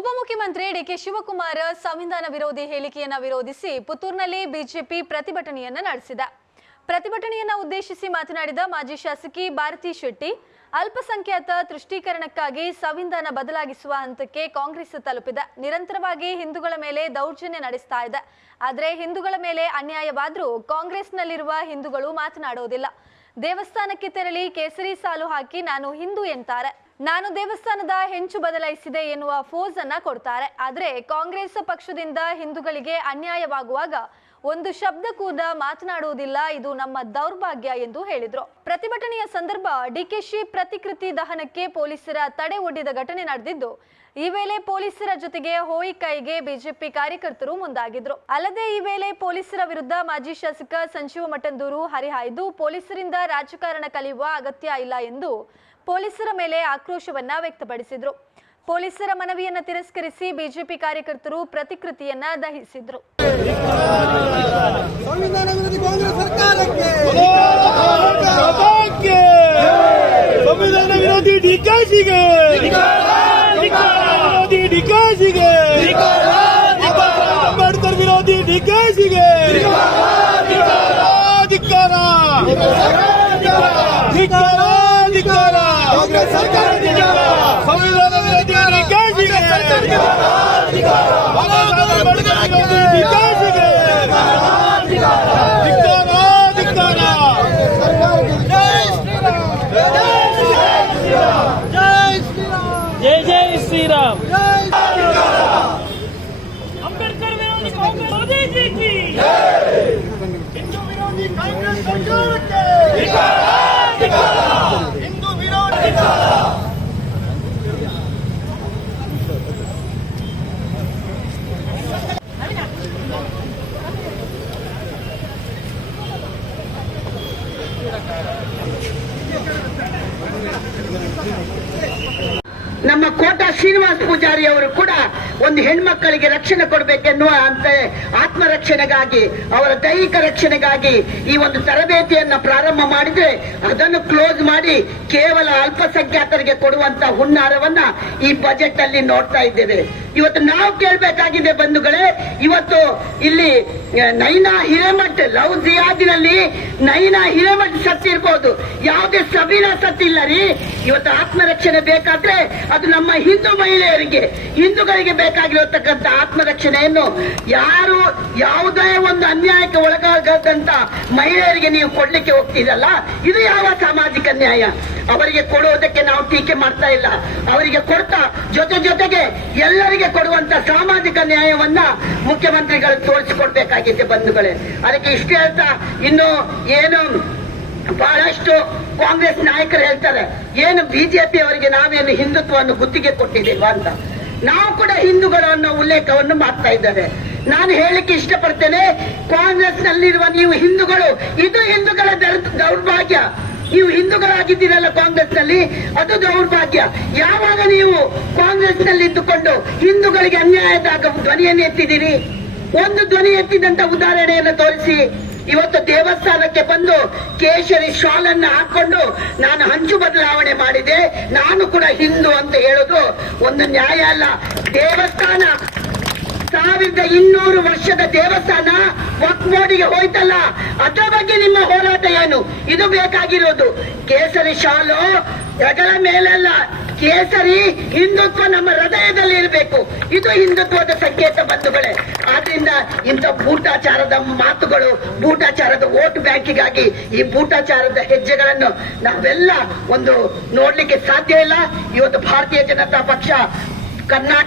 ಉಪಮುಖ್ಯಮಂತ್ರಿ ಡಿಕೆ ಶಿವಕುಮಾರ್ ಸಂವಿಧಾನ ವಿರೋಧಿ ಹೇಳಿಕೆಯನ್ನ ವಿರೋಧಿಸಿ ಪುತ್ತೂರಿನಲ್ಲಿ ಬಿಜೆಪಿ ಪ್ರತಿಭಟನೆಯನ್ನ ನಡೆಸಿದ. ಪ್ರತಿಭಟನೆಯನ್ನ ಉದ್ದೇಶಿಸಿ ಮಾತನಾಡಿದ ಮಾಜಿ ಶಾಸಕಿ ಭಾರತಿ ಶೆಟ್ಟಿ, ಅಲ್ಪಸಂಖ್ಯಾತ ತೃಷ್ಟೀಕರಣಕ್ಕಾಗಿ ಸಂವಿಧಾನ ಬದಲಾಗಿಸುವ ಹಂತಕ್ಕೆ ಕಾಂಗ್ರೆಸ್ ತಲುಪಿದ. ನಿರಂತರವಾಗಿ ಹಿಂದೂಗಳ ಮೇಲೆ ದೌರ್ಜನ್ಯ ನಡೆಸ್ತಾ ಇದೆ. ಆದರೆ ಹಿಂದೂಗಳ ಮೇಲೆ ಅನ್ಯಾಯವಾದರೂ ಕಾಂಗ್ರೆಸ್ನಲ್ಲಿರುವ ಹಿಂದೂಗಳು ಮಾತನಾಡೋದಿಲ್ಲ. ದೇವಸ್ಥಾನಕ್ಕೆ ತೆರಳಿ ಕೇಸರಿ ಸಾಲು ಹಾಕಿ ನಾನು ಹಿಂದೂ ಎಂತಾರೆ. ನಾನು ದೇವಸ್ಥಾನದ ಹೆಂಚು ಬದಲಾಯಿಸಿದೆ ಎನ್ನುವ ಫೋಸ್ ಅನ್ನ ಕೊಡ್ತಾರೆ. ಆದ್ರೆ ಕಾಂಗ್ರೆಸ್ ಪಕ್ಷದಿಂದ ಹಿಂದೂಗಳಿಗೆ ಅನ್ಯಾಯವಾಗುವಾಗ ಒಂದು ಶಬ್ದ ಕೂಡ ಮಾತನಾಡುವುದಿಲ್ಲ. ಇದು ನಮ್ಮ ದೌರ್ಭಾಗ್ಯ ಎಂದು ಹೇಳಿದ್ರು. ಪ್ರತಿಭಟನೆಯ ಸಂದರ್ಭ ಡಿಕೆಶಿ ಪ್ರತಿಕೃತಿ ದಹನಕ್ಕೆ ಪೊಲೀಸರ ತಡೆ ಒಡ್ಡಿದ ಘಟನೆ ನಡೆದಿದ್ದು, ಈ ವೇಳೆ ಪೊಲೀಸರ ಜೊತೆಗೆ ಹೋಯಿ ಕೈಗೆ ಬಿಜೆಪಿ ಕಾರ್ಯಕರ್ತರು ಮುಂದಾಗಿದ್ರು. ಅಲ್ಲದೆ ಈ ವೇಳೆ ಪೊಲೀಸರ ವಿರುದ್ಧ ಮಾಜಿ ಶಾಸಕ ಸಂಜೀವ ಮಠಂದೂರು ಹರಿಹಾಯ್ದು, ಪೊಲೀಸರಿಂದ ರಾಜಕಾರಣ ಕಲಿಯುವ ಅಗತ್ಯ ಇಲ್ಲ ಎಂದು ಪೊಲೀಸರ ಮೇಲೆ ಆಕ್ರೋಶವನ್ನ ವ್ಯಕ್ತಪಡಿಸಿದ್ರು. ಪೊಲೀಸರ ಮನವಿಯನ್ನ ತಿರಸ್ಕರಿಸಿ ಬಿಜೆಪಿ ಕಾರ್ಯಕರ್ತರು ಪ್ರತಿಕೃತಿಯನ್ನ ದಹಿಸಿದ್ರು. ಸಂವಿಧಾನ ವಿರೋಧಿ ಕಾಂಗ್ರೆಸ್ ಸರ್ಕಾರಕ್ಕೆ ಸಭಾಕ್ಕೆ ಸಂವಿಧಾನ ವಿರೋಧಿ ಡಿಕಾಸಿಗೆ ವಿರೋಧಿ ಡಿಕಾಸಿಗೆ ಅಂಬೇಡ್ಕರ್ ವಿರೋಧಿ ಡಿಕಾಸಿಗೆ ಧಿಕ್ಕಾರ ಧಿಕ್ಕಾರ ಧಿಕ್ಕಾರ ಕಾಂಗ್ರೆಸ್ ಸರ್ಕಾರದಿಂದ श्री राम अंबेडकर विरोधी कांग्रेस मोदी जी की हिंदू विरोधी कांग्रेस सरकार के हिंदू विरोधी Thank you. ನಮ್ಮ ಕೋಟ ಶ್ರೀನಿವಾಸ ಪೂಜಾರಿ ಅವರು ಕೂಡ ಒಂದು ಹೆಣ್ಮಕ್ಕಳಿಗೆ ರಕ್ಷಣೆ ಕೊಡಬೇಕೆನ್ನುವ ಅಂತ ಆತ್ಮರಕ್ಷಣೆಗಾಗಿ, ಅವರ ದೈಹಿಕ ರಕ್ಷಣೆಗಾಗಿ ಈ ಒಂದು ತರಬೇತಿಯನ್ನ ಪ್ರಾರಂಭ ಮಾಡಿದ್ರೆ ಅದನ್ನು ಕ್ಲೋಸ್ ಮಾಡಿ ಕೇವಲ ಅಲ್ಪಸಂಖ್ಯಾತರಿಗೆ ಕೊಡುವಂತ ಹುನ್ನಾರವನ್ನ ಈ ಬಜೆಟ್ ಅಲ್ಲಿ ನೋಡ್ತಾ ಇದ್ದೇವೆ. ಇವತ್ತು ನಾವು ಕೇಳಬೇಕಾಗಿದೆ ಬಂಧುಗಳೇ, ಇವತ್ತು ಇಲ್ಲಿ ನೈನಾ ಹಿರೇಮಠ್, ಲವ್ ಜಿಯಾದಿನಲ್ಲಿ ನೈನಾ ಹಿರೇಮಠ್ ಸತ್ತಿರ್ಬೋದು ಯಾವುದೇ ಸಬೀನ ಸತ್ತಿಲ್ಲ ರೀ. ಇವತ್ತು ಆತ್ಮರಕ್ಷಣೆ ಬೇಕಾದ್ರೆ ಅದು ನಮ್ಮ ಹಿಂದೂ ಮಹಿಳೆಯರಿಗೆ, ಹಿಂದೂಗಳಿಗೆ ಬೇಕಾಗಿರತಕ್ಕಂಥ ಆತ್ಮರಕ್ಷಣೆಯನ್ನು ಯಾರು ಯಾವುದೇ ಒಂದು ಅನ್ಯಾಯಕ್ಕೆ ಒಳಗಾಗದಂತ ಮಹಿಳೆಯರಿಗೆ ನೀವು ಕೊಡ್ಲಿಕ್ಕೆ ಹೋಗ್ತಿರಲ್ಲ, ಇದು ಯಾವ ಸಾಮಾಜಿಕ ನ್ಯಾಯ? ಅವರಿಗೆ ಕೊಡುವುದಕ್ಕೆ ನಾವು ಟೀಕೆ ಮಾಡ್ತಾ ಇಲ್ಲ. ಅವರಿಗೆ ಕೊಡ್ತಾ, ಜೊತೆ ಜೊತೆಗೆ ಎಲ್ಲರಿಗೆ ಕೊಡುವಂತ ಸಾಮಾಜಿಕ ನ್ಯಾಯವನ್ನ ಮುಖ್ಯಮಂತ್ರಿಗಳು ತೋರಿಸಿಕೊಡ್ಬೇಕಾಗಿದೆ ಬಂಧುಗಳೇ. ಅದಕ್ಕೆ ಇಷ್ಟು ಹೇಳ್ತಾ, ಇನ್ನು ಏನು ಬಹಳಷ್ಟು ಕಾಂಗ್ರೆಸ್ ನಾಯಕರು ಹೇಳ್ತಾರೆ, ಏನು ಬಿಜೆಪಿ ಅವರಿಗೆ ನಾವೇನು ಹಿಂದುತ್ವವನ್ನು ಗುತ್ತಿಗೆ ಕೊಟ್ಟಿದ್ದೀವಾ ಅಂತ. ನಾವು ಕೂಡ ಹಿಂದೂಗಳು ಅನ್ನೋ ಉಲ್ಲೇಖವನ್ನು ಮಾಡ್ತಾ ಇದ್ದಾರೆ ನಾನು ಹೇಳಲಿಕ್ಕೆ ಇಷ್ಟಪಡ್ತೇನೆ ಕಾಂಗ್ರೆಸ್ ನಲ್ಲಿರುವ ನೀವು ಹಿಂದೂಗಳು, ಇದು ಹಿಂದೂಗಳ ದೌರ್- ದೌರ್ಭಾಗ್ಯ. ನೀವು ಹಿಂದೂಗಳಾಗಿದ್ದೀರಲ್ಲ ಕಾಂಗ್ರೆಸ್ನಲ್ಲಿ ಅದು ದೌರ್ಭಾಗ್ಯ. ಯಾವಾಗ ನೀವು ಕಾಂಗ್ರೆಸ್ನಲ್ಲಿ ಇದ್ದುಕೊಂಡು ಹಿಂದೂಗಳಿಗೆ ಅನ್ಯಾಯದಾಗ ಧ್ವನಿಯನ್ನು ಎತ್ತಿದ್ದೀರಿ? ಒಂದು ಧ್ವನಿ ಎತ್ತಿದಂತ ಉದಾಹರಣೆಯನ್ನು ತೋರಿಸಿ. ಇವತ್ತು ದೇವಸ್ಥಾನಕ್ಕೆ ಬಂದು ಕೇಶರಿ ಶಾಲ್ ಅನ್ನ ಹಾಕೊಂಡು ನಾನು ಹಂಚು ಬದಲಾವಣೆ ಮಾಡಿದೆ. ನಾನು ಕೂಡ ಹಿಂದೂ ಅಂತ ಹೇಳೋದು ಒಂದು ನ್ಯಾಯ ಅಲ್ಲ. ದೇವಸ್ಥಾನ ಸಾವಿರದ ಇನ್ನೂರು ವರ್ಷದ ದೇವಸ್ಥಾನ ವಕ್ಮೋಡಿಗೆ ಹೋಯ್ತಲ್ಲ, ಅದರ ಬಗ್ಗೆ ನಿಮ್ಮ ಹೋರಾಟ ಏನು? ಇದು ಬೇಕಾಗಿರೋದು. ಕೇಸರಿ ಶಾಲು, ಹೆಗಲ ಮೇಲೆಲ್ಲ, ಕೇಸರಿ ಹಿಂದುತ್ವ ನಮ್ಮ ಹೃದಯದಲ್ಲಿ ಇರಬೇಕು. ಇದು ಹಿಂದುತ್ವದ ಸಂಕೇತ ಬಂಧುಗಳೇ. ಆದ್ರಿಂದ ಇಂಥ ಬೂಟಾಚಾರದ ಮಾತುಗಳು ಬೂಟಾಚಾರದ ವೋಟ್ ಬ್ಯಾಂಕಿಗಾಗಿ ಈ ಬೂಟಾಚಾರದ ಹೆಜ್ಜೆಗಳನ್ನು ನಾವೆಲ್ಲ ಒಂದು ನೋಡ್ಲಿಕ್ಕೆ ಸಾಧ್ಯ ಇಲ್ಲ. ಇವತ್ತು ಭಾರತೀಯ ಜನತಾ ಪಕ್ಷ ಕರ್ನಾಟಕ